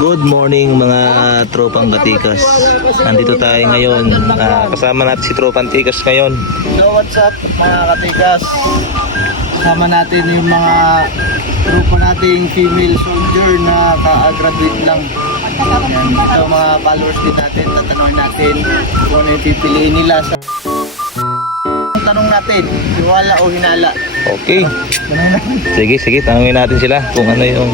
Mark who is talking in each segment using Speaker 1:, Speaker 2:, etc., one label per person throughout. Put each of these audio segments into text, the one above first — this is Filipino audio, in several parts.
Speaker 1: Good morning mga tropang Katikas. Nandito tayo ngayon. Kasama natin si tropang Tikas ngayon.
Speaker 2: So what's up mga Katikas? Kasama natin yung mga grupo nating female soldier na ka-graduate lang. Yan, ito mga followers din natin. Tatanungin natin kung ano yung pipiliin nila sa tanong natin, tiwala o hinala.
Speaker 1: Okay. Sige, tanungin natin sila kung ano yung...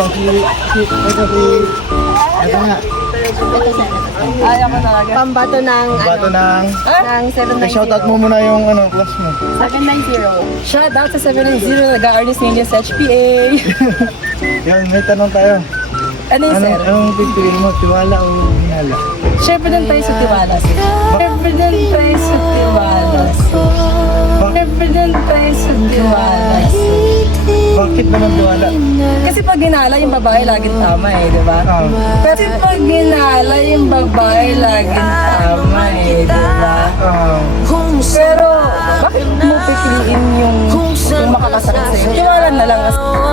Speaker 2: Ito nga.
Speaker 3: Ayaw ko talaga. Pambato ng
Speaker 2: Bato ng...
Speaker 3: ng 790.
Speaker 2: Shoutout mo muna yung class mo.
Speaker 3: 790. Shout out sa 790. Nag-a-earnest ninyo sa HPA.
Speaker 2: Yan, may tanong tayo.
Speaker 3: Ano yun, sir?
Speaker 2: Anong pipiliin mo, tiwala o hinala?
Speaker 3: Siyempre doon tayo sa tiwala, sir. Siyempre doon tayo sa tiwala, sir. Siyempre doon tayo sa tiwala, sir.
Speaker 2: Bakit naman tiwala?
Speaker 3: Kasi pag ginala yung babae, laging tama eh, di ba? Kasi pag ginala yung babae, laging tama eh, di ba? Pero, bakit mo pipiliin yung makakasakit sa'yo? Tiwala na lang.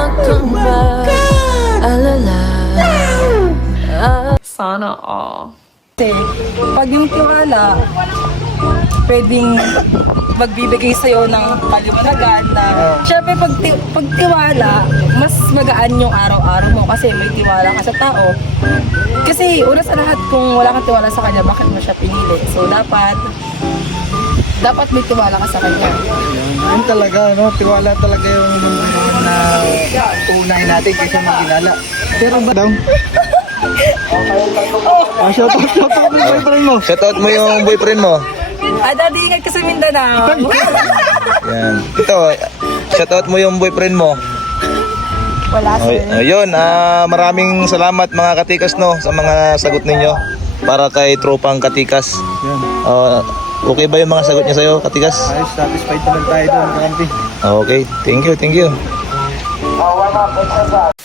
Speaker 4: Sana all.
Speaker 3: Kasi, pag yung tiwala, pwedeng magbibigay sa'yo ng paliwanagan na syempre pag tiwala, mas magaan yung araw-araw mo kasi may tiwala ka sa tao. Kasi una sa lahat, kung wala kang tiwala sa kanya, bakit mo siya pinili? So dapat may tiwala ka sa kanya.
Speaker 2: Yun talaga, no? Tiwala talaga yung na unahin natin kaysa maginala. Pero ba daw? Shoutout mo yung boyfriend mo.
Speaker 1: Shoutout mo yung boyfriend mo.
Speaker 3: Daddy, ingat ka sa Mindanao.
Speaker 1: Yan. Ito, shoutout mo yung boyfriend mo.
Speaker 3: Wala sir.
Speaker 1: Ayun, maraming salamat mga Katikas no sa mga sagot ninyo para kay tropang Katikas.
Speaker 2: Yan.
Speaker 1: Okay ba yung mga sagot niya sa'yo, Katikas?
Speaker 2: Ayos, satisfied naman tayo doon, Kampi.
Speaker 1: Okay, thank you.